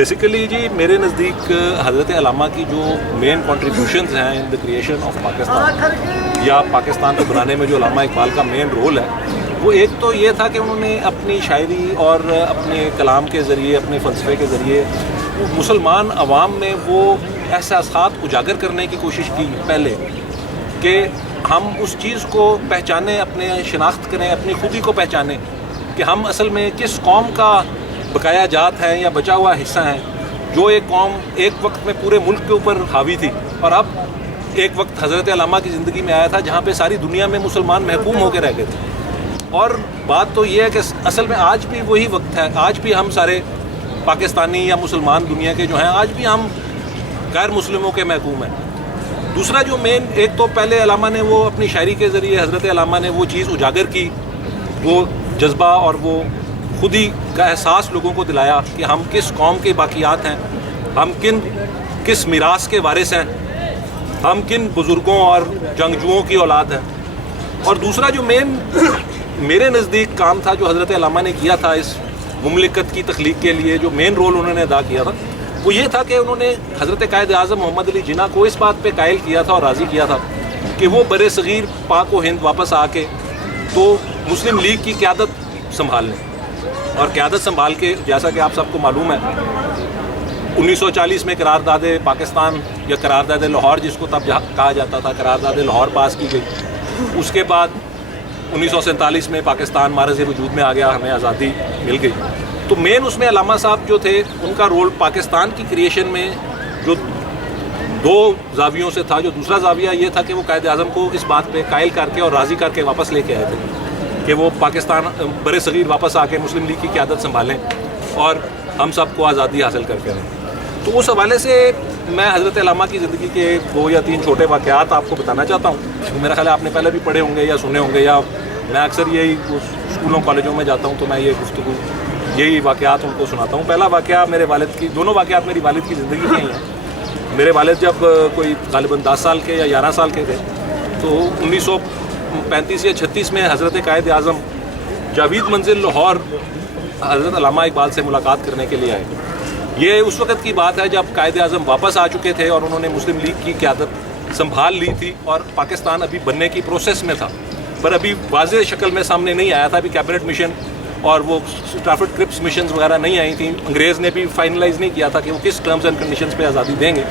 Basically جی میرے نزدیک حضرت علامہ کی جو مین کنٹریبیوشنز ہیں ان دا کریشن آف پاکستان یا پاکستان کو بنانے میں جو علامہ اقبال کا مین رول ہے وہ ایک تو یہ تھا کہ انہوں نے اپنی شاعری اور اپنے کلام کے ذریعے اپنے فلسفے کے ذریعے مسلمان عوام میں وہ احساسات اجاگر کرنے کی کوشش کی پہلے کہ ہم اس چیز کو پہچانیں، اپنے شناخت کریں، اپنی خودی کو پہچانیں کہ ہم اصل میں کس قوم کا بقایا جات ہیں یا بچا ہوا حصہ ہیں، جو ایک قوم ایک وقت میں پورے ملک کے اوپر حاوی تھی اور اب ایک وقت حضرت علامہ کی زندگی میں آیا تھا جہاں پہ ساری دنیا میں مسلمان محکوم ہو کے رہ گئے تھے۔ اور بات تو یہ ہے کہ اصل میں آج بھی وہی وقت ہے، آج بھی ہم سارے پاکستانی یا مسلمان دنیا کے جو ہیں آج بھی ہم غیر مسلموں کے محکوم ہیں۔ دوسرا جو مین ایک تو پہلے علامہ نے وہ اپنی شاعری کے ذریعے حضرت علامہ نے وہ چیز اجاگر کی، وہ جذبہ اور وہ خودی کا احساس لوگوں کو دلایا کہ ہم کس قوم کے باقیات ہیں، ہم کس میراث کے وارث ہیں، ہم کن بزرگوں اور جنگجوؤں کی اولاد ہیں۔ اور دوسرا جو مین میرے نزدیک کام تھا جو حضرت علامہ نے کیا تھا اس مملکت کی تخلیق کے لیے، جو مین رول انہوں نے ادا کیا تھا وہ یہ تھا کہ انہوں نے حضرت قائد اعظم محمد علی جناح کو اس بات پہ قائل کیا تھا اور راضی کیا تھا کہ وہ بر صغیر پاک و ہند واپس آ کے تو مسلم لیگ کی قیادت سنبھال لیں، اور قیادت سنبھال کے جیسا کہ آپ سب کو معلوم ہے 1940 میں قرارداد پاکستان یا قرارداد لاہور جس کو تب کہا جاتا تھا قرارداد لاہور پاس کی گئی۔ اس کے بعد 1947 میں پاکستان معرض وجود میں آ گیا، ہمیں آزادی مل گئی۔ تو مین اس میں علامہ صاحب جو تھے ان کا رول پاکستان کی کریشن میں جو دو زاویوں سے تھا، جو دوسرا زاویہ یہ تھا کہ وہ قائد اعظم کو اس بات پہ قائل کر کے اور راضی کر کے واپس لے کے آئے تھے کہ وہ پاکستان بر صغیر واپس آ کے مسلم لیگ کی قیادت سنبھالیں اور ہم سب کو آزادی حاصل کر کے رہیں۔ تو اس حوالے سے میں حضرت علامہ کی زندگی کے 2 یا 3 چھوٹے واقعات آپ کو بتانا چاہتا ہوں۔ میرا خیال ہے آپ نے پہلے بھی پڑھے ہوں گے یا سنے ہوں گے، یا میں اکثر یہی اسکولوں کالجوں میں جاتا ہوں تو میں یہ گفتگو یہی واقعات ان کو سناتا ہوں۔ پہلا واقعہ میرے والد کی، دونوں واقعات میری والد کی زندگی کے ہی ہیں۔ میرے والد جب کوئی غالباً 10 سال کے یا 11 سال کے تھے تو 1935 یا 36 میں حضرت قائد اعظم جاوید منزل لاہور حضرت علامہ اقبال سے ملاقات کرنے کے لیے آئے۔ یہ اس وقت کی بات ہے جب قائد اعظم واپس آ چکے تھے اور انہوں نے مسلم لیگ کی قیادت سنبھال لی تھی اور پاکستان ابھی بننے کی پروسیس میں تھا، پر ابھی واضح شکل میں سامنے نہیں آیا تھا، ابھی کیبنٹ مشن اور وہ اسٹرافورڈ کرپس مشنز وغیرہ نہیں آئی تھیں، انگریز نے بھی فائنلائز نہیں کیا تھا کہ وہ کس ٹرمز اینڈ کنڈیشنز پہ آزادی دیں گے،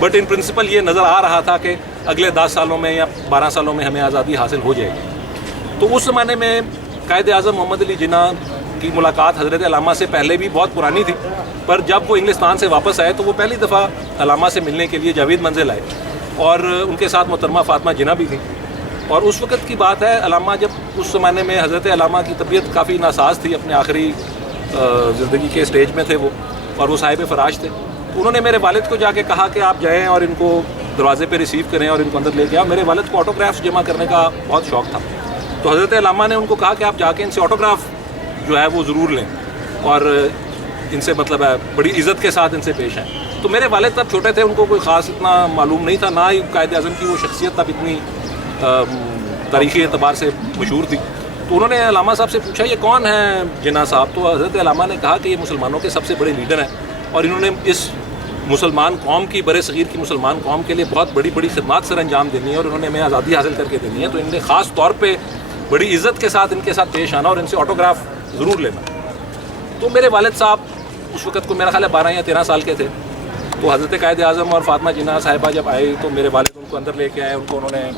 بٹ ان پرنسپل یہ نظر آ رہا تھا کہ اگلے 10 سالوں میں یا 12 سالوں میں ہمیں آزادی حاصل ہو جائے گی۔ تو اس زمانے میں قائد اعظم محمد علی جناح کی ملاقات حضرت علامہ سے پہلے بھی بہت پرانی تھی، پر جب وہ انگلستان سے واپس آئے تو وہ پہلی دفعہ علامہ سے ملنے کے لیے جاوید منزل آئے اور ان کے ساتھ محترمہ فاطمہ جناح بھی تھیں۔ اور اس وقت کی بات ہے علامہ جب اس زمانے میں حضرت علامہ کی طبیعت کافی ناساز تھی، اپنے آخری زندگی کے سٹیج میں تھے وہ، اور وہ صاحب فراش تھے۔ تو انہوں نے میرے والد کو جا کے کہا کہ آپ جائیں اور ان کو دروازے پہ ریسیو کریں اور ان کو اندر لے کے آؤ۔ میرے والد کو آٹوگرافس جمع کرنے کا بہت شوق تھا، تو حضرت علامہ نے ان کو کہا کہ آپ جا کے ان سے آٹوگراف جو ہے وہ ضرور لیں اور ان سے مطلب ہے بڑی عزت کے ساتھ ان سے پیش آئیں۔ تو میرے والد تب چھوٹے تھے، ان کو کوئی خاص اتنا معلوم نہیں تھا، نہ ہی قائد اعظم کی وہ شخصیت تب اتنی تاریخی اعتبار سے مشہور تھی۔ تو انہوں نے علامہ صاحب سے پوچھا یہ کون ہیں جناح صاحب؟ تو حضرت علامہ نے کہا کہ یہ مسلمانوں کے سب سے بڑے لیڈر ہیں اور انہوں نے اس مسلمان قوم کی، بر صغیر کی مسلمان قوم کے لیے بہت بڑی بڑی خدمات سر انجام دینی ہے اور انہوں نے ہمیں آزادی حاصل کر کے دینی ہے، تو انہوں نے خاص طور پہ بڑی عزت کے ساتھ ان کے ساتھ پیش آنا اور ان سے آٹوگراف ضرور لینا۔ تو میرے والد صاحب اس وقت کو میرا خیال ہے 12 یا 13 سال کے تھے، تو حضرت قائد اعظم اور فاطمہ جناح صاحبہ جب آئے تو میرے والد ان کو اندر لے کے آئے، ان کو انہوں نے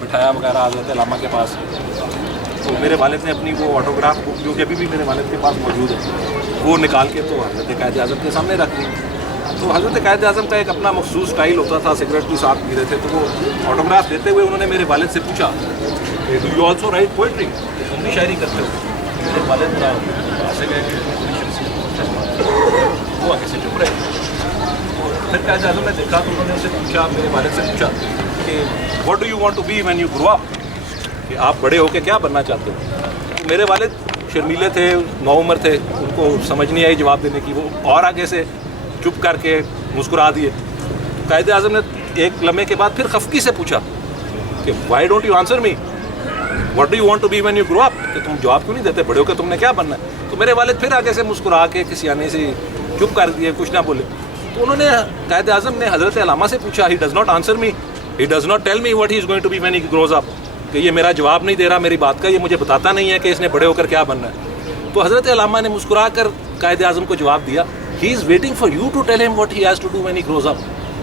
بٹھایا وغیرہ حضرت علامہ کے پاس۔ تو میرے والد نے اپنی وہ آٹوگراف بک جو کہ ابھی بھی میرے والد کے پاس موجود ہے وہ نکال کے تو حضرت قائد اعظم کے سامنے رکھ دی۔ تو حضرت قائد اعظم کا ایک اپنا مخصوص اسٹائل ہوتا تھا، سگریٹ بھی ساتھ پی رہے تھے، تو وہ آٹوگراف دیتے ہوئے انہوں نے میرے والد سے پوچھا کہ do you also right poetry, تم بھی شاعری کرتے ہو؟ میرے والد ایسے گئے کہ وہ آگے سے چپ رہے۔ پھر قائد اعظم نے دیکھا تو انہوں نے اسے پوچھا، میرے والد سے پوچھا کہ what do you want to be when you grow up, کہ آپ بڑے ہو کے کیا بننا چاہتے ہو؟ تو میرے والد شرمیلے تھے، نوعمر تھے، ان کو سمجھ نہیں آئی جواب دینے کی، وہ اور آگے سے چپ کر کے مسکرا دیے۔ قائد اعظم نے ایک لمحے کے بعد پھر خفگی سے پوچھا کہ why don't you answer me, what do you want to be when you grow up, کہ تم جواب کیوں نہیں دیتے، بڑے ہو کے تم نے کیا بننا ہے؟ تو میرے والد پھر آگے سے مسکرا کے کسی آنے سے چپ کر دیے, کچھ نہ بولے. تو انہوں نے قائد اعظم نے حضرت علامہ سے پوچھا, he does not answer me, he does not tell me what he is going to be when he grows up, کہ یہ میرا جواب نہیں دے رہا میری بات کا, یہ مجھے بتاتا نہیں ہے کہ اس نے بڑے ہو کر کیا بننا ہے. تو حضرت علامہ نے مسکرا کر قائد اعظم کو جواب دیا, he is waiting for you to tell him what he has to do when he grows up,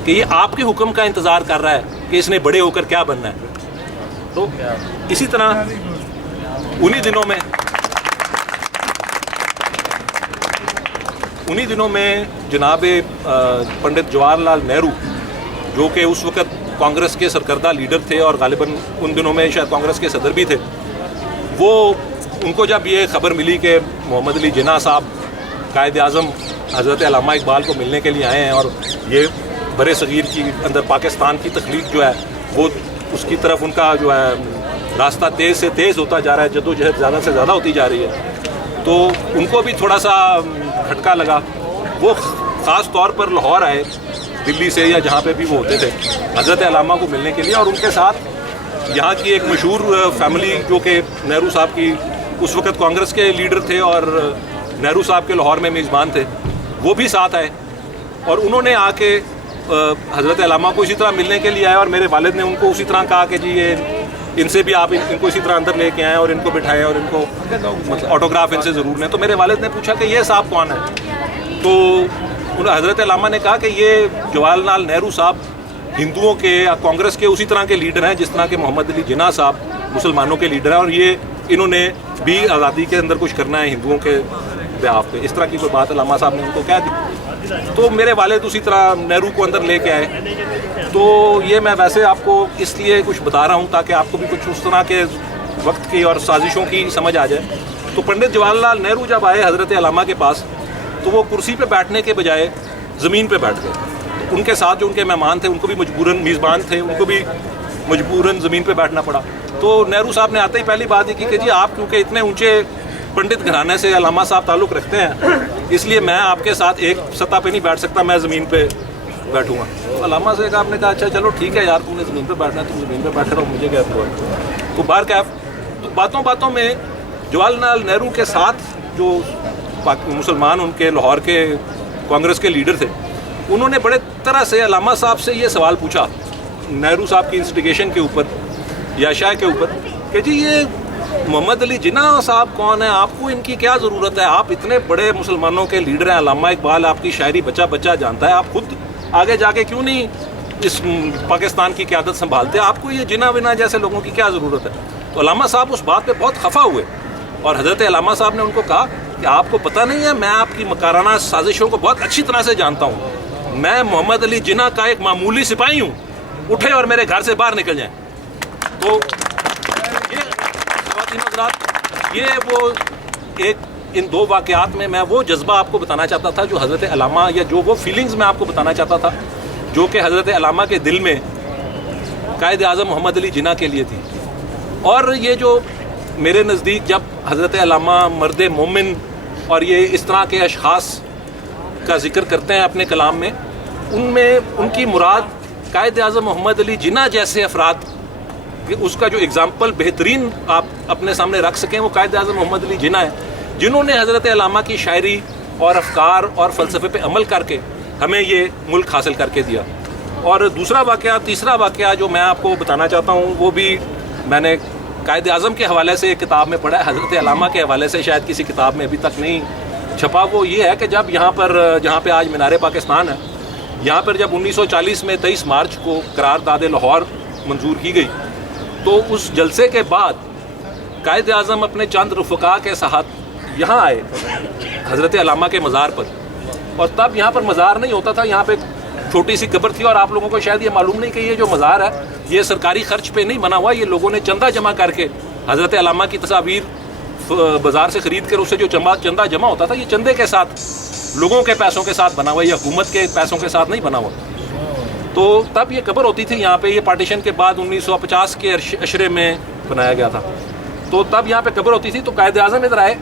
کہ یہ آپ کے حکم کا انتظار کر رہا ہے کہ اس نے بڑے ہو کر کیا بننا ہے. تو اسی طرح انہی دنوں میں جناب پنڈت جواہر لال نہرو, جو کہ اس وقت کانگریس کے سرکردہ لیڈر تھے اور غالباً ان دنوں میں شاید کانگریس کے صدر بھی تھے, وہ ان کو جب یہ خبر ملی کہ محمد علی جناح صاحب قائد اعظم حضرت علامہ اقبال کو ملنے کے لیے آئے ہیں اور یہ برِ صغیر کی اندر پاکستان کی تخلیق جو ہے وہ اس کی طرف ان کا جو ہے راستہ تیز سے تیز ہوتا جا رہا ہے, جدوجہد زیادہ سے زیادہ ہوتی جا رہی ہے, تو ان کو بھی تھوڑا سا کھٹکا لگا. وہ خاص طور پر لاہور آئے, دلی سے یا جہاں پہ بھی وہ ہوتے تھے, حضرت علامہ کو ملنے کے لیے, اور ان کے ساتھ یہاں کی ایک مشہور فیملی جو کہ نہرو صاحب کی اس وقت کانگریس کے لیڈر تھے اور نہرو صاحب کے لاہور میں میزبان تھے, وہ بھی ساتھ آئے. اور انہوں نے آ کے حضرت علامہ کو اسی طرح ملنے کے لیے آئے, اور میرے والد نے ان کو اسی طرح کہا کہ جی یہ ان سے بھی آپ ان کو اسی طرح اندر لے کے آئیں اور ان کو بٹھائیں اور ان کو مطلب آٹوگراف ان سے ضرور لیں. تو میرے والد نے پوچھا کہ یہ صاحب کون ہے, تو حضرت علامہ نے کہا کہ یہ جواہر لال نہرو صاحب ہندوؤں کے یا کانگریس کے اسی طرح کے لیڈر ہیں جس طرح کہ محمد علی جناح صاحب مسلمانوں کے لیڈر ہیں, اور یہ انہوں نے بھی آزادی کے اندر کچھ کرنا ہے ہندوؤں کے بہاف پہ. اس طرح کی کوئی بات علامہ صاحب نے ان کو کہہ دی. تو میرے والد اسی طرح نہرو کو اندر لے کے آئے. تو یہ میں ویسے آپ کو اس لیے کچھ بتا رہا ہوں تاکہ آپ کو بھی کچھ اس طرح کے وقت کی اور سازشوں کی سمجھ آ جائے. تو پنڈت جواہر لال نہرو جب آئے حضرت علامہ کے پاس, تو وہ کرسی پہ بیٹھنے کے بجائے زمین پہ بیٹھ گئے. ان کے ساتھ جو ان کے مہمان تھے ان کو بھی مجبوراً, میزبان تھے ان کو بھی مجبوراً زمین پہ بیٹھنا پڑا. تو نہرو صاحب نے آتے ہی پہلی بات یہ کی کہ جی آپ کیونکہ اتنے اونچے پنڈت گھرانے سے علامہ صاحب تعلق رکھتے ہیں, اس لیے میں آپ کے ساتھ ایک سطح پہ نہیں بیٹھ سکتا, میں زمین پہ بیٹھوں گا. تو علامہ سے آپ نے کہا اچھا چلو ٹھیک ہے یار, تم نے زمین پہ بیٹھنا ہے تم زمین پہ بیٹھے رہو, مجھے کیا ہوا. تو باتوں باتوں میں جواہر لال نہرو کے ساتھ جو مسلمان ان کے لاہور کے کانگریس کے لیڈر تھے, انہوں نے بڑے طرح سے علامہ صاحب سے یہ سوال پوچھا نہرو صاحب کی انسٹیگیشن کے اوپر یا شاہ کے اوپر کہ جی یہ محمد علی جناح صاحب کون ہیں, آپ کو ان کی کیا ضرورت ہے, آپ اتنے بڑے مسلمانوں کے لیڈر ہیں, علامہ اقبال آپ کی شاعری بچہ بچہ جانتا ہے, آپ خود آگے جا کے کیوں نہیں اس پاکستان کی قیادت سنبھالتے, آپ کو یہ جناح ونا جیسے لوگوں کی کیا ضرورت ہے. تو علامہ صاحب اس بات پہ بہت خفا ہوئے, اور حضرت علامہ صاحب نے ان کو کہا کہ آپ کو پتہ نہیں ہے, میں آپ کی مکارانہ سازشوں کو بہت اچھی طرح سے جانتا ہوں, میں محمد علی جناح کا ایک معمولی سپاہی ہوں, اٹھے اور میرے گھر سے باہر نکل جائیں. تو یہ وہ ایک ان دو واقعات میں وہ جذبہ آپ کو بتانا چاہتا تھا جو حضرت علامہ, یا جو وہ فیلنگز میں آپ کو بتانا چاہتا تھا جو کہ حضرت علامہ کے دل میں قائد اعظم محمد علی جناح کے لیے تھی. اور یہ جو میرے نزدیک جب حضرت علامہ مرد مومن اور یہ اس طرح کے اشخاص کا ذکر کرتے ہیں اپنے کلام میں ان کی مراد قائد اعظم محمد علی جناح جیسے افراد, کہ اس کا جو اگزامپل بہترین آپ اپنے سامنے رکھ سکیں وہ قائد اعظم محمد علی جناح ہے, جنہوں نے حضرت علامہ کی شاعری اور افکار اور فلسفے پہ عمل کر کے ہمیں یہ ملک حاصل کر کے دیا. اور تیسرا واقعہ جو میں آپ کو بتانا چاہتا ہوں وہ بھی میں نے قائد اعظم کے حوالے سے ایک کتاب میں پڑھا ہے, حضرت علامہ کے حوالے سے شاید کسی کتاب میں ابھی تک نہیں چھپا. وہ یہ ہے کہ جب جہاں پہ آج مینار پاکستان ہے, یہاں پر جب 1940 میں 23 مارچ کو قرارداد لاہور منظور کی گئی, تو اس جلسے کے بعد قائد اعظم اپنے چند رفقا کے ساتھ یہاں آئے حضرت علامہ کے مزار پر. اور تب یہاں پر مزار نہیں ہوتا تھا, یہاں پہ چھوٹی سی قبر تھی, اور آپ لوگوں کو شاید یہ معلوم نہیں کہ یہ جو مزار ہے یہ سرکاری خرچ پہ نہیں بنا ہوا, یہ لوگوں نے چندہ جمع کر کے حضرت علامہ کی تصاویر بازار سے خرید کر اسے جو چندہ جمع ہوتا تھا یہ چندے کے ساتھ, لوگوں کے پیسوں کے ساتھ بنا ہوا, یہ حکومت کے پیسوں کے ساتھ نہیں بنا ہوا. تو تب یہ قبر ہوتی تھی یہاں پہ, یہ پارٹیشن کے بعد 1950 کے عشرے میں بنایا گیا تھا, تو تب یہاں پہ قبر ہوتی تھی. تو قائد اعظم ادھر آئے,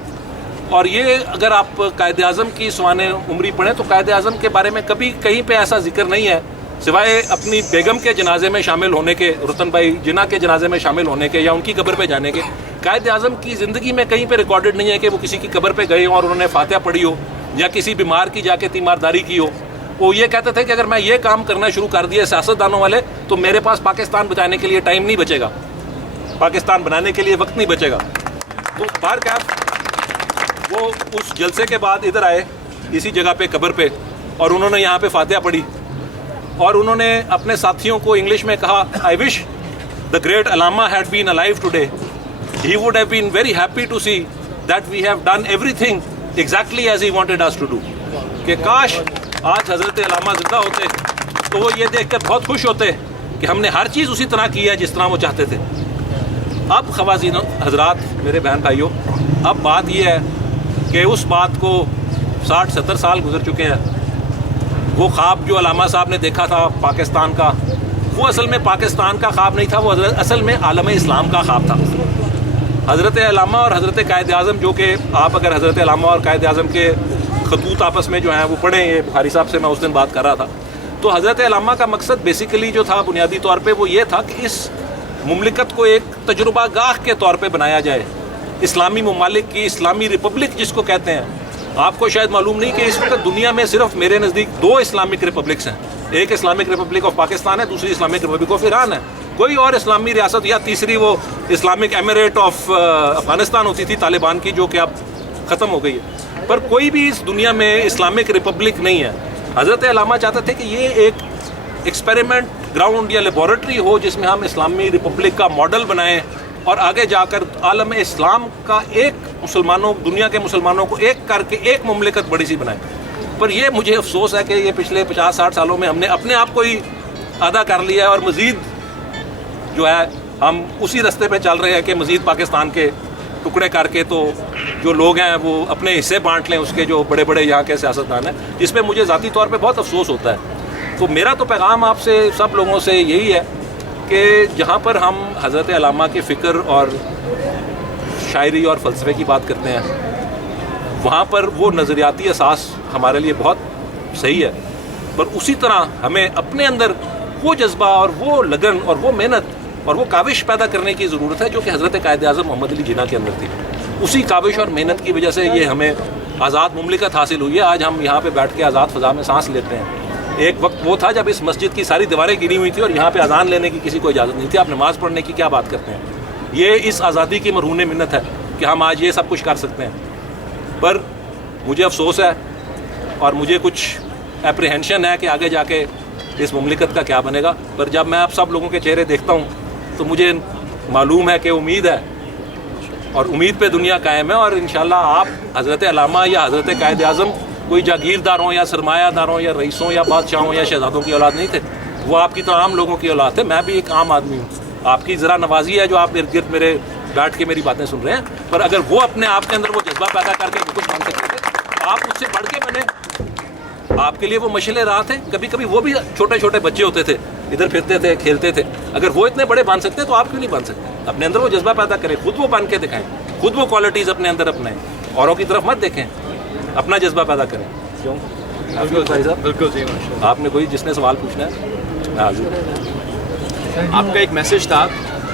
اور یہ اگر آپ قائد اعظم کی سوانح عمری پڑھیں تو قائد اعظم کے بارے میں کبھی کہیں پہ ایسا ذکر نہیں ہے سوائے اپنی بیگم کے جنازے میں شامل ہونے کے, رتن بھائی جناح کے جنازے میں شامل ہونے کے یا ان کی قبر پہ جانے کے. قائد اعظم کی زندگی میں کہیں پہ ریکارڈڈ نہیں ہے کہ وہ کسی کی قبر پہ گئے ہوں اور انہوں نے فاتحہ پڑھی ہو یا کسی بیمار کی جا کے تیمارداری کی ہو. وہ یہ کہتے تھے کہ اگر میں یہ کام کرنا شروع کر دیا سیاستدانوں والے تو میرے پاس پاکستان بچانے کے لیے ٹائم نہیں بچے گا, پاکستان بنانے کے لیے وقت نہیں بچے گا. تو بہرکیف وہ اس جلسے کے بعد ادھر آئے اسی جگہ پہ قبر پہ, اور انہوں نے یہاں پہ فاتحہ پڑھی, اور انہوں نے اپنے ساتھیوں کو انگلش میں کہا, I wish the great Allama had been alive today, he would have been very happy to see that we have done everything exactly as he wanted us to do. کہ کاش آج حضرت علامہ زندہ ہوتے تو وہ یہ دیکھ کر بہت خوش ہوتے کہ ہم نے ہر چیز اسی طرح کی ہے جس طرح وہ چاہتے تھے. اب خواتین حضرات, میرے بہن بھائیوں, اب بات یہ ہے کہ اس بات کو 60-70 سال گزر چکے ہیں. وہ خواب جو علامہ صاحب نے دیکھا تھا پاکستان کا, وہ اصل میں پاکستان کا خواب نہیں تھا, وہ اصل میں عالم اسلام کا خواب تھا. حضرت علامہ اور حضرت قائد اعظم, جو کہ آپ اگر حضرت علامہ اور قائد اعظم کے خطوط آپس میں جو ہیں وہ پڑھیں, یہ بخاری صاحب سے میں اس دن بات کر رہا تھا, تو حضرت علامہ کا مقصد بیسیکلی جو تھا بنیادی طور پہ وہ یہ تھا کہ اس مملکت کو ایک تجربہ گاہ کے طور پہ بنایا جائے. اسلامی ممالک کی اسلامی ریپبلک جس کو کہتے ہیں, آپ کو شاید معلوم نہیں کہ اس وقت دنیا میں صرف میرے نزدیک 2 اسلامک ریپبلکس ہیں. ایک اسلامک ریپبلک آف پاکستان ہے, دوسری اسلامک ریپبلک آف ایران ہے. کوئی اور اسلامی ریاست, یا تیسری وہ اسلامک ایمریٹ آف افغانستان ہوتی تھی طالبان کی, جو کہ اب ختم ہو گئی ہے. پر کوئی بھی اس دنیا میں اسلامک ریپبلک نہیں ہے. حضرت علامہ چاہتے تھے کہ یہ ایک ایکسپیریمنٹ گراؤنڈ یا لیبارٹری ہو جس میں ہم اسلامی ریپبلک کا ماڈل بنائیں, اور آگے جا کر عالم اسلام کا ایک مسلمانوں, دنیا کے مسلمانوں کو ایک کر کے ایک مملکت بڑی سی بنائیں. پر یہ مجھے افسوس ہے کہ یہ پچھلے 50-60 سالوں میں ہم نے اپنے آپ کو ہی آدھا کر لیا ہے, اور مزید جو ہے ہم اسی رستے پہ چل رہے ہیں کہ مزید پاکستان کے ٹکڑے کر کے تو جو لوگ ہیں وہ اپنے حصے بانٹ لیں اس کے, جو بڑے بڑے یہاں کے سیاستدان ہیں, جس پہ مجھے ذاتی طور پہ بہت افسوس ہوتا ہے. تو میرا تو پیغام آپ سے سب لوگوں سے یہی ہے کہ جہاں پر ہم حضرت علامہ کے فکر اور شاعری اور فلسفے کی بات کرتے ہیں, وہاں پر وہ نظریاتی اساس ہمارے لیے بہت صحیح ہے, پر اسی طرح ہمیں اپنے اندر وہ جذبہ اور وہ لگن اور وہ محنت اور وہ کاوش پیدا کرنے کی ضرورت ہے جو کہ حضرت قائد اعظم محمد علی جناح کے اندر تھی. اسی کاوش اور محنت کی وجہ سے یہ ہمیں آزاد مملکت حاصل ہوئی ہے. آج ہم یہاں پہ بیٹھ کے آزاد فضا میں سانس لیتے ہیں. ایک وقت وہ تھا جب اس مسجد کی ساری دیواریں گری ہوئی تھی اور یہاں پہ اذان لینے کی کسی کو اجازت نہیں تھی. آپ نماز پڑھنے کی کیا بات کرتے ہیں؟ یہ اس آزادی کی مرہون منت ہے کہ ہم آج یہ سب کچھ کر سکتے ہیں. پر مجھے افسوس ہے اور مجھے کچھ اپریہنشن ہے کہ آگے جا کے اس مملکت کا کیا بنے گا. پر جب میں آپ سب لوگوں کے چہرے دیکھتا ہوں تو مجھے معلوم ہے کہ امید ہے, اور امید پہ دنیا قائم ہے. اور انشاءاللہ آپ حضرت علامہ یا حضرت قائد اعظم کوئی جاگیرداروں یا سرمایہ داروں یا رئیسوں یا بادشاہوں یا شہزادوں کی اولاد نہیں تھے, وہ آپ کی طرح عام لوگوں کی اولاد تھے. میں بھی ایک عام آدمی ہوں. آپ کی ذرا نوازی ہے جو آپ ارد گرد میرے بیٹھ کے میری باتیں سن رہے ہیں, پر اگر وہ اپنے آپ کے اندر وہ جذبہ پیدا کر کے کچھ مان سکتے تھے, آپ اس سے بڑھ کے میں نے آپ کے لیے وہ مشعلیں راہ تھے. کبھی کبھی وہ بھی چھوٹے چھوٹے بچے ہوتے تھے, ادھر پھرتے تھے, کھیلتے تھے. اگر وہ اتنے بڑے بن سکتے تو آپ کیوں نہیں بن سکتے؟ اپنے اندر وہ جذبہ پیدا کریں, خود وہ بن کے دکھائیں, خود وہ کوالٹیز اپنے اندر اپنائیں, اوروں کی طرف مت دیکھیں, اپنا جذبہ پیدا کریں. کیوں بالکل جی, آپ نے کوئی جس نے سوال پوچھنا ہے حاضر. آپ کا ایک میسج تھا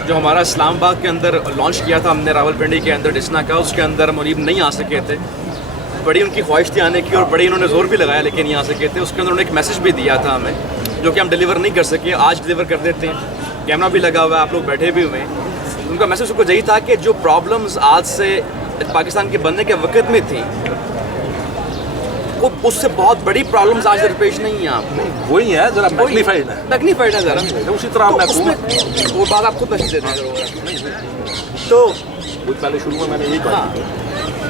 جو ہمارا اسلام آباد کے اندر لانچ کیا تھا ہم نے راول پنڈی کے اندر ڈسنا کا, اس کے اندر منیب نہیں آ سکے تھے. بڑی ان کی خواہش تھی آنے کی اور بڑی انہوں نے زور بھی لگایا لیکن نہیں آ سکے تھے. اس کے اندر انہوں نے ایک میسج بھی دیا تھا ہمیں جو کہ ہم ڈیلیور نہیں کر سکے, آج ڈیلیور کر دیتے ہیں. کیمرہ بھی لگا ہوا ہے, آپ لوگ بیٹھے بھی ہوئے ہیں. ان کا میسج کو یہی تھا کہ جو پرابلمز آج سے پاکستان کے بننے کے وقت میں تھیں اس سے بہت بڑی پرابلمز آج درپیش نہیں ہیں. آپ وہی ہے, ذرا میگنیفائڈ ہے ذرا, اسی طرح وہ بات آپ خود میسج دیتے ہیں. تو پہلے شروع میں نے یہی کہا,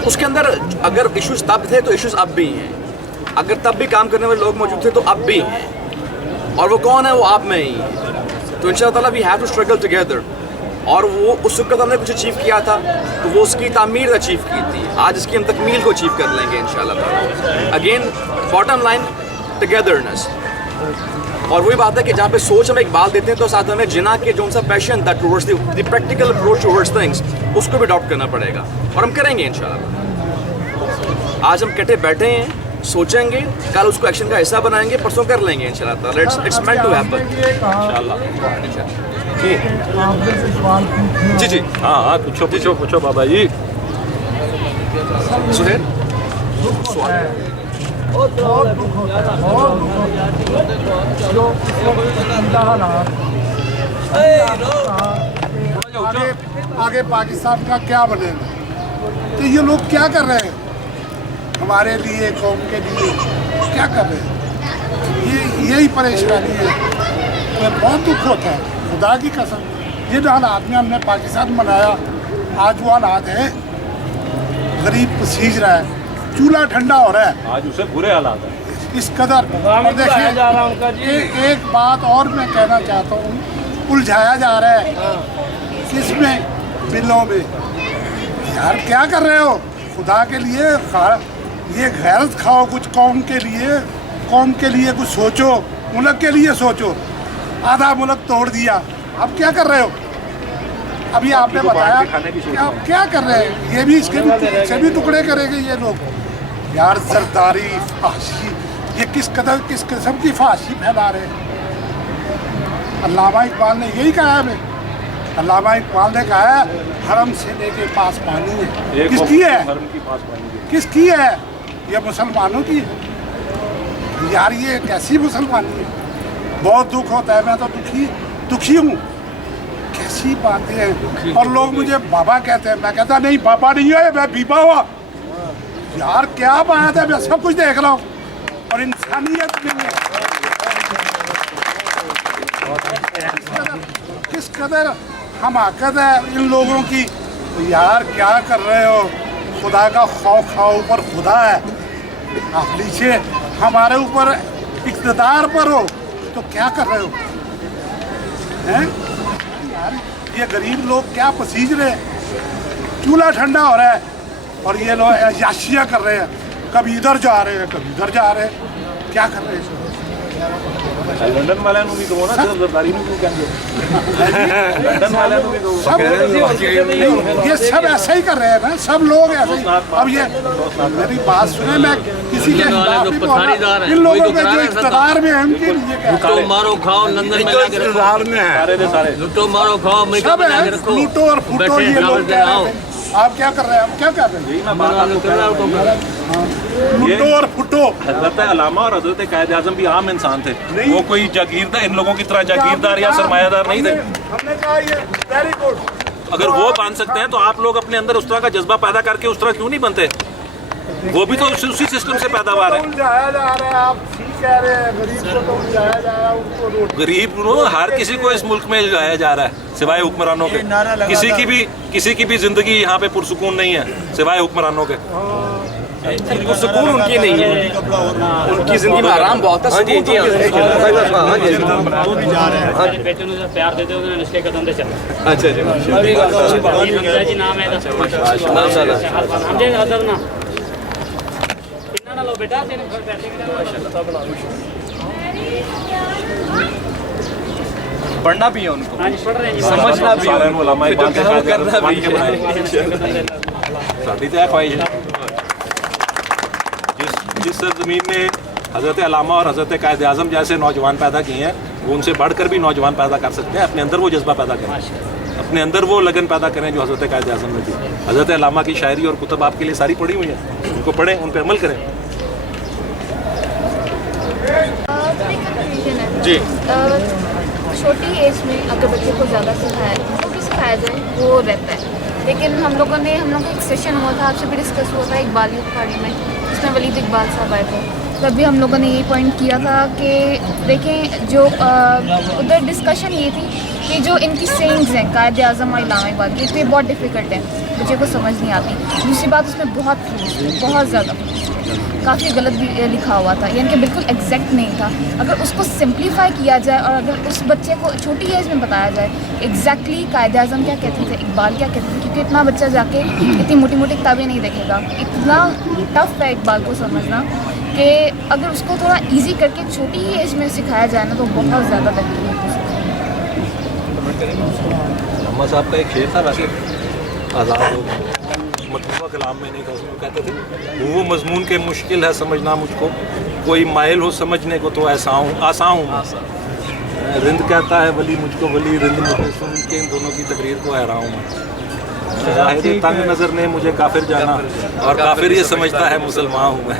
اس کے اندر اگر ایشوز تب تھے تو ایشوز اب بھی ہیں. اگر تب بھی کام کرنے والے لوگ موجود تھے تو اب بھی ہیں, اور وہ کون ہے؟ وہ آپ میں ہی. تو ان شاء اللہ تعالیٰ we have to struggle together. اور وہ اس وقت ہم نے کچھ اچیو کیا تھا تو وہ اس کی تعمیر اچیو کی تھی, آج اس کی ہم تکمیل کو اچیو کر لیں گے ان شاء اللہ تعالیٰ. Again bottom line togetherness. اور وہی بات ہے کہ جہاں پہ سوچ ہم ایک بال دیتے ہیں تو ساتھ ہمیں جنا کے جو سا passion that towards the practical approach towards things اس کو بھی اڈاپٹ کرنا پڑے گا, اور ہم کریں گے ان شاء اللہ. آج ہم کٹے بیٹھے ہیں, سوچیں گے, کل اس کو ایکشن کا حصہ بنائیں گے, پرسوں کر لیں گے ان شاء اللہ تعالیٰ. اٹس مینٹ ٹو ہیپن انشاءاللہ. جی جی ہاں پوچھو بابا جی. سہیل سوال بہت دکھ ہوتا ہے، بہت دکھ ہوتا ہے جو اس وقت زندہ حالات آگے پاکستان کا کیا بنے گا، تو یہ لوگ کیا کر رہے ہیں ہمارے لیے، قوم کے لیے کیا کر رہے ہیں، یہی پریشانی ہے، بہت دکھ ہوتا ہے خدا کی قسم۔ جن حالات میں ہم نے پاکستان بنایا آج وہ حالات ہیں، غریب پسیج رہا ہے، چولہا ٹھنڈا ہو رہا ہے آج اسے برے حالات ہیں اس قدر۔ اور دیکھیے ایک بات اور میں کہنا چاہتا ہوں، الجھایا جا رہا ہے کس میں، بلوں میں۔ یار کیا کر رہے ہو خدا کے لیے، یہ غیرت کھاؤ کچھ قوم کے لیے کچھ سوچو، ملک کے لیے سوچو۔ آدھا ملک توڑ دیا، اب کیا کر رہے ہو؟ ابھی آپ نے بتایا کہ آپ کیا کر رہے ہیں، یہ بھی اس کے بھی ٹکڑے کریں گے یہ لوگ۔ یار زرداری، فحاشی، یہ کس قسم کی فحاشی پھیلا رہے ہیں۔ علامہ اقبال نے یہی کہا ہے ہمیں، علامہ اقبال نے کہا ہے حرم سے لے کے پاسبانی ہے، کس کی ہے؟ کس کی ہے؟ یہ مسلمانوں کی ہے۔ یار یہ کیسی مسلمانی ہے، بہت دکھ ہوتا ہے، میں تو دکھی ہوں، کیسی باتیں ہیں۔ اور لوگ مجھے بابا کہتے ہیں، میں کہتا نہیں بابا نہیں ہے، میں بیبا ہوا۔ یار کیا بات ہے، میں سب کچھ دیکھ رہا ہوں اور انسانیت نہیں ہے۔ کس قدر حماقت ہے ان لوگوں کی۔ یار کیا کر رہے ہو، خدا کا خوف کھاؤ، اوپر خدا ہے، آپ نیچے ہمارے اوپر اقتدار پر ہو تو کیا کر رہے ہو ہیں؟ یار یہ غریب لوگ کیا پسیج رہے ہیں، چولہا ٹھنڈا ہو رہا ہے اور یہ لوگ عیاشیاں کر رہے ہیں، کبھی ادھر جا رہے ہیں کبھی ادھر جا رہے ہیں، کیا کر رہے ہیں؟ لندن والے بھی کہو نا، صرف زرداری میں کیوں کہیں لندن والے بھی کہو، یہ سب ایسا ہی کر رہے ہیں نا، سب لوگ ایسے ہی۔ اب یہ میری بات سنیں، میں کسی کے خلاف نہیں بول رہا، ان لوگوں کے جو اقتدار میں ہیں ان کے لیے کہہ مارو کھاؤ لندن میں اقتدار میں ہیں سارے، لٹو مارو کھاؤ امریکہ سب میں ہے، لوٹو اور پھوٹو یہ لوگ کہہ رہے ہیں۔ آپ کیا کر رہے ہیں، آپ کیا کر رہے ہیں؟ لوٹو اور پھوٹو۔ حضرت علامہ اور حضرت قائد اعظم بھی عام انسان تھے، وہ کوئی جاگیردار، ان لوگوں کی طرح جاگیردار یا سرمایہ دار نہیں تھے۔ ہم نے کہا یہ ویری گڈ، اگر وہ بن سکتے ہیں تو آپ لوگ اپنے اندر اس طرح کا جذبہ پیدا کر کے اس طرح کیوں نہیں بنتے؟ وہ بھی تو اسی سسٹم سے پیداوار ہے۔ الجھایا جا رہا ہے، آپ ٹھیک کہہ رہے ہیں، غریب کو تو الجھایا جا رہا ہے، ان کو روٹ غریب ہر کسی کو اس ملک میں لایا جا رہا ہے سوائے حکمرانوں کے۔ کسی کی بھی زندگی یہاں پہ پرسکون نہیں ہے سوائے حکمرانوں کے۔ سکون ان کی نہیں ہے، ان کی زندگی میں آرام بہت ہے۔ جی جی بیٹے نے پیار دیتے ہوئے اس کے قدم سے چلنا۔ اچھا جی حمزہ جی نام ہے ہم جے ادر نا اتنا نہ لو بیٹا تینے گھر پیسے پڑھنا بھی ہے ان کو، ہاں جی پڑھ رہے ہیں جی، سمجھنا بھی ہے، علماء اقبال کے قائد اعظم کرنا بھی کے بنائے۔ ساتھی تو ہے خواہش ہے۔ جس سرزمین میں حضرت علامہ اور حضرت قائد اعظم جیسے نوجوان پیدا کیے ہیں، وہ ان سے بڑھ کر بھی نوجوان پیدا کر سکتے ہیں۔ اپنے اندر وہ جذبہ پیدا کریں، اپنے اندر وہ لگن پیدا کریں جو حضرت قائد اعظم نے دی۔ حضرت علامہ کی شاعری اور کتب آپ کے لیے ساری پڑھی ہوئی ہیں، ان کو پڑھیں، ان پہ عمل کریں۔ جی چھوٹی ایج میں اگر بچے کو زیادہ جو بھی سکھایا جائے وہ رہتا ہے، لیکن ہم لوگوں کا ایک سیشن ہوا تھا، آپ سے بھی ڈسکس ہوا تھا اقبالیوں کی پہاڑی میں، جس میں ولید اقبال صاحب آئے تھے، تب بھی ہم لوگوں نے یہی پوائنٹ کیا تھا کہ دیکھیں جو ادھر ڈسکشن یہ تھی کہ جو ان کی سینگز ہیں قائد اعظم اور علامہ اقبال کی، تو یہ بہت ڈیفیکلٹ ہے، بچے کو سمجھ نہیں آتی۔ دوسری بات اس میں بہت فلوس تھی، بہت زیادہ کافی غلط بھی لکھا ہوا تھا، یعنی کہ بالکل ایگزیکٹ نہیں تھا۔ اگر اس کو سمپلیفائی کیا جائے اور اگر اس بچے کو چھوٹی ایج میں بتایا جائے ایگزیکٹلی قائد اعظم کیا کہتے تھے، اقبال کیا کہتے تھے، کیونکہ اتنا بچہ جا کے اتنی موٹی موٹی کتابیں نہیں دیکھے گا، اتنا ٹف ہے اقبال کو سمجھنا کہ اگر اس کو تھوڑا ایزی کر کے چھوٹی ہی ایج میں سکھایا جائے نا تو بہت زیادہ بہترین ہے۔ علامہ صاحب کا ایک شعر تھا، ویسے آزاد ہو مطلوبہ کلام میں نہیں تھا، اس میں کہتے تھے وہ مضمون کے مشکل ہے سمجھنا مجھ کو، کوئی مائل ہو سمجھنے کو تو ایسا ہوں آسان ہوں۔ رند کہتا ہے ولی مجھ کو ولی، رند مجھے سن کے ان دونوں کی تقریر کو حیران ہوں۔ ظاہر تنگ نظر نے مجھے کافر جانا اور کافر یہ سمجھتا ہے مسلمان ہوں میں۔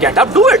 get up, do it.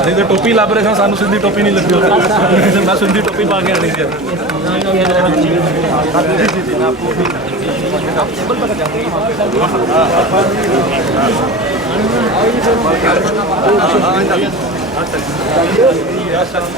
ਅਸੀਂ ਤਾਂ ਟੋਪੀ ਲੱਭ ਰਹੇ ਸਾਂ, ਸਾਨੂੰ ਸਿੰਧੀ ਟੋਪੀ ਨਹੀਂ ਲੱਭੀ, ਮੈਂ ਸਿੰਧੀ ਟੋਪੀ ਪਾ ਕੇ ਆਣੀ ਸੀ।